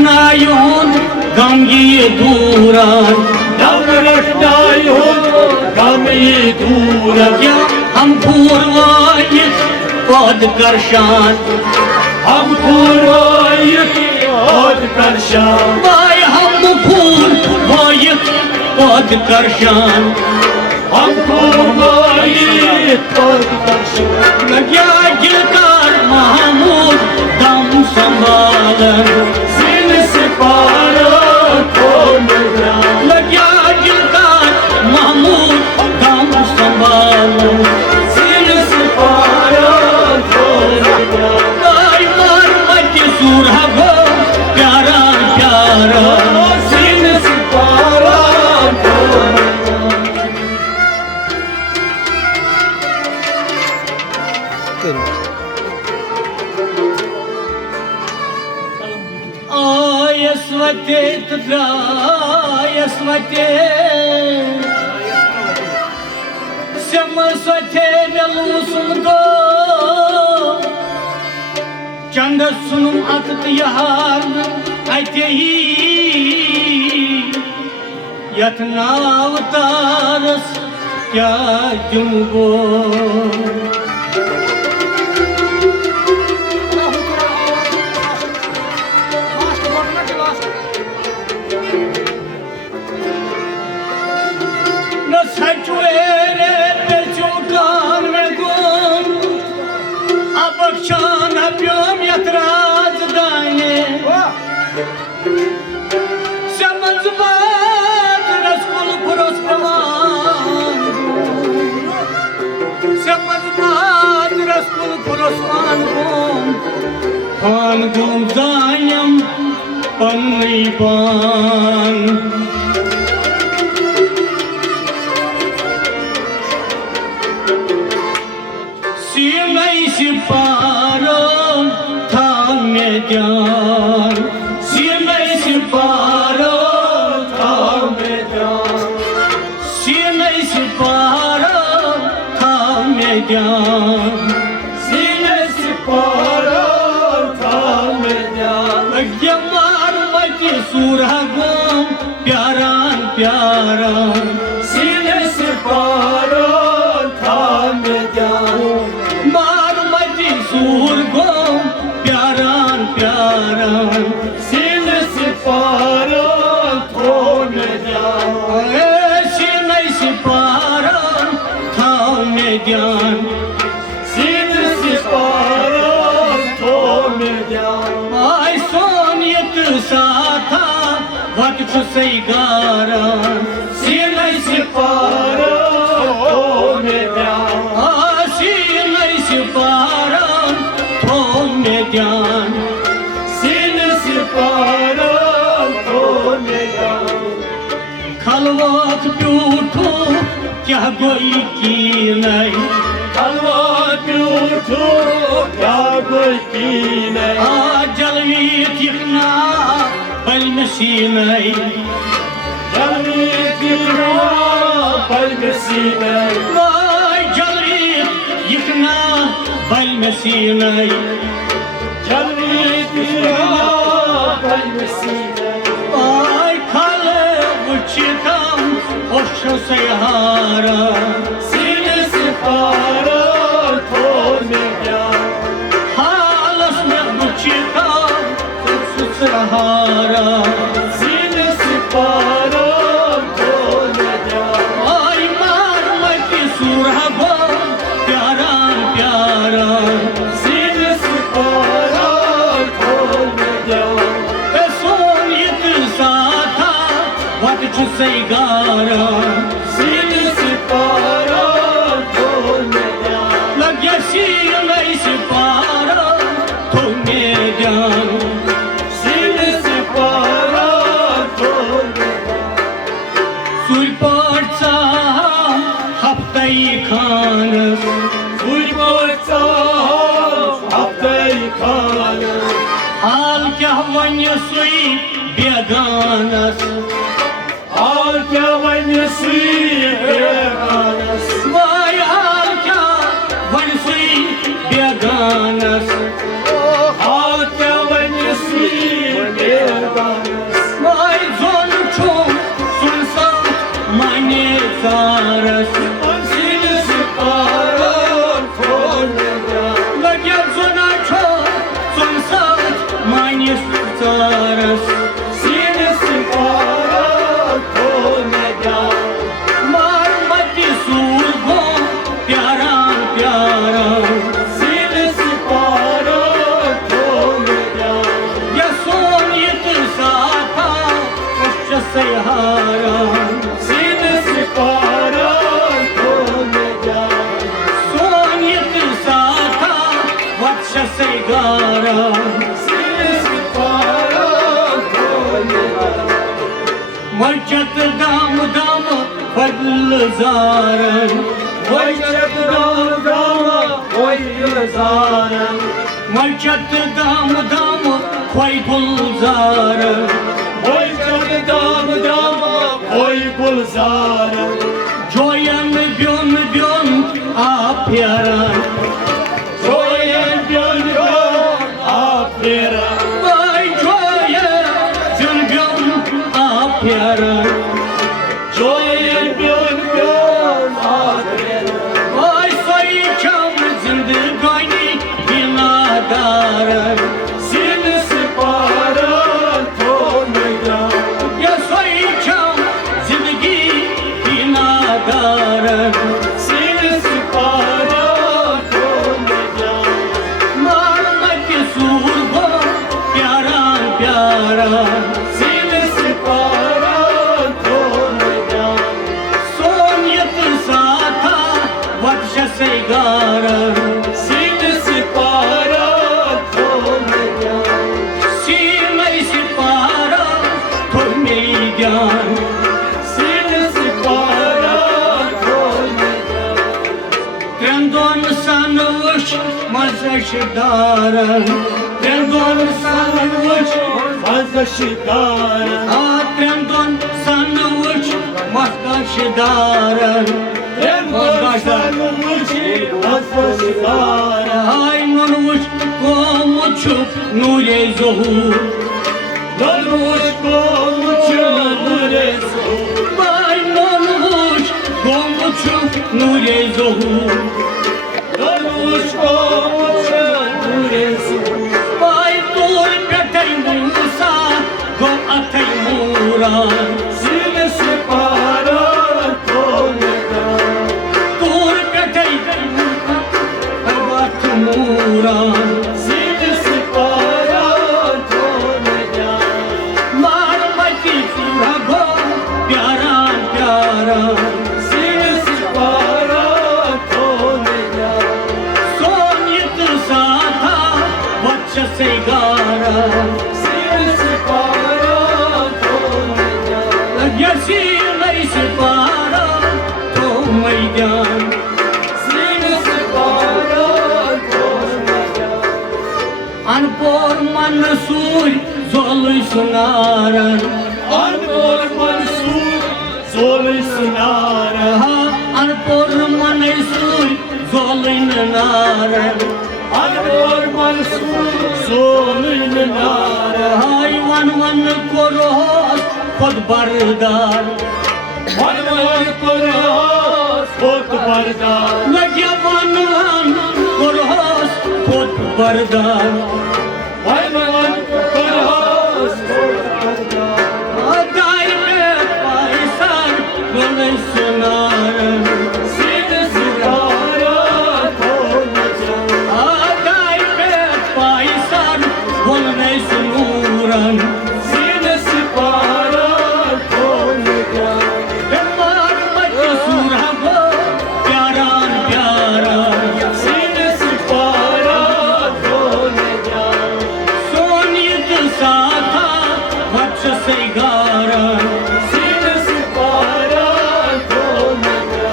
रखनायुन गम ये दूरान गम रखनायुन गम ये दूरान क्या हम पूर्वायित पद करशान हम पूर्वायित पद करशान वाय हम पूर्वायित पद करशान हम पूर्वायित पद करशान लग्या गिलकार महमूद दम संभालन सिल से पारा खोल जा लग्या गिलकार महमूद दम संभालन सिल से पारा खोल जा वाय मार मच सूरह गो प्यारा प्यारा सिल से पारा खोल Ayasvate tadra ayasvate Samasvate melusun go Chandasunum atat yahar aitehi Yatnavataras kya jumgo Saçuere peçutan ve gum Abakşan apyom yatraz dane Samazvat raskul prospaman Samazvat raskul prospan gum Pan gum zanyam panripan Siparon thange jaan Simai siparon thange jaan Simai siparon thange jaan Simai siparon thange jaan Agyamar mati surah gom pyaran pyaran Simai siparon thange jaan Sur gom pyaran pyaran Sin siparan thone jaan Sinai siparan thane jaan Sin siparan thone jaan Ay soniyat saatha vakit saigaran Sinai siparan thone jaan Sinai siparan thane jaan Sin siparan thone jaan Khalwat pyutho kya goi ki nahi Khalwat pyutho kya goi ki nahi Jalvit yikna bal masinai Jalvit yikna bal masinai Vay jalvit yikna bal masinai Jalvit yikna bal masinai Vay khale uchitam hoşa sayhara Sin siparan thone jaan Halas me uchitam hoşa sayhara Sin siparan thone jaan Ay mar mati surah go pyaran pyaran Sin siparan thone jaan Soniyat saatha vakit saigaran Sin siparan thone jaan Lagya sinai siparan thone jaan Sin siparan thone jaan Surpat saham haftai khanas Gulbata haftay khan Hal kya vanya sui beganas Al kya vansi beganas Vay hal kya vanya sui beganas Al kya vansi beganas carës. Sile si paran tonja. Nga gjallë zona qo, zonë sat, manjës carës. Sile si paran tonja. Marë më t'i surgo, pjaran, pjaran. Sile si paran tonja. Jason jetë sata, është që se haran. Sile si paran tonja. Son jetë sata, vatë që se garan. Sile si paran tonja. Më qëtë damë, damë, fëllë zarën. Oj qëtë dama, oj lëzarën. Më qëtë damë, damë, fëllë zarën. Oj qëtë dama, oj gulzarën. Gjojën bjon, bjon, a pjerën. Gjojën bjën bjën, apirën. Vaj gjojën, bjon, bjon, a pjerën. Gjojën bjën bjën, apirën. Vaj soj qamë zëndë gajni, pina darën. Sile si paran tonja. Ja soj qamë zëndëgi, pina darën. Sile si paran tonja. Marë më të surgo, pjaran, pjaran. Sile si paran tonja. Son jetë sata, vatë që se garën. Sile si paran tonja. Si me i si para, të me i gjanë. Sile si paran tonja. Trendon sa në vëshë, ma zë darën. Trendon sa në vëshë, Fazla shikarën. a trendon sa në vëshë, ma zë darën. Fazla shikarën. Haj në vëshë, ko mu qëp, nur e zohur. Dërmush komu që nëresu. Vaj në vëshë, ko mu qëp, nur e zohur. Dërmush komu që nëresu. Vaj tur për të i musa, ko atë i muran. Sile si paran tonja. Tur për të i musa, ko atë muran. Sile si paran tonja. Marë më t'i fura go, pjaran, pjaran. Sile si paran tonja. Son jetë sata, vatë që se garan. Sile si paran tonja. Gjërësi me i si para, to me i gjanë. Sile si paran tonja. Anë por ma në suj, zollë i sunarën. Arbor mansur, zoli sinarën. Anë por ma në suj, zollë i në narën. Arbor mansur, zoli sinarën. Haj van në korohos, kod bardar. Arbor korahas, kot bardar. Lëgja van korohos, kod bardar. Arbor korahas, kot bardar. Daj me pajsar, zollë i sunarën. Sile si paran tonja. Daj me pajsar, zollë i sunurën. Sile si paran tonja. E marë më të sura go, pjaran, pjaran. Sile si paran tonja. Son jetë sata, vatë që se i garën. Sile si paran tonja.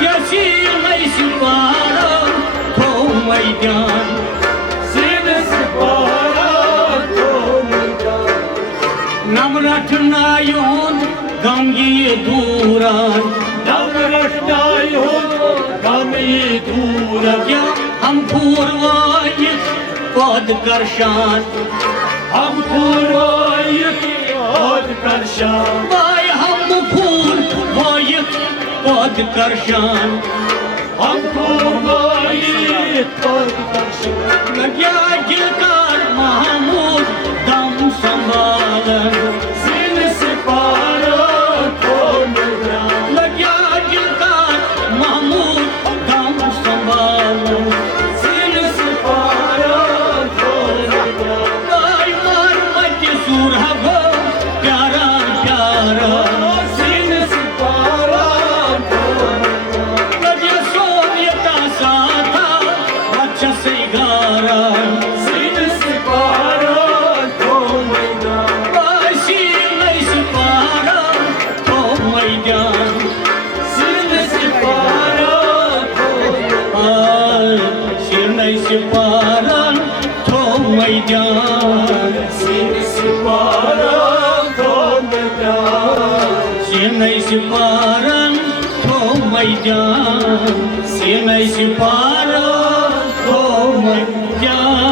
Gjërësi me i si para, to me i gjanë. Sile si paran tonja. Namrat na jonë, gamgi e duran. Namrat na jonë, gamgi e duran. Ja, ham kurvajit, pod karshan. Ham kurvajit, pod karshan. Vaj ham kurvajit, pod Karshan हमको मालिक पर दर्शन लग्या गिलकार महमूद दम संभालन सिल से पारा कौन जाए लग्या गिलकार महमूद दम संभालन सिल से पारा कौन जाए भाई मार मच सूरह गो प्यारा प्यारा सिल से पारा कौन लग्या सोनियता साथा बच्चा से गारा सिल से पारा कौन जाए भाई शीर नहीं सिपारा तो मैदान सिल से पारा कौन शीर नहीं सिपारा तो मैदान सिल से पारा कौन जाए शीर नहीं सिपारा तो मैदान शीर नहीं सिपारा तो मैदान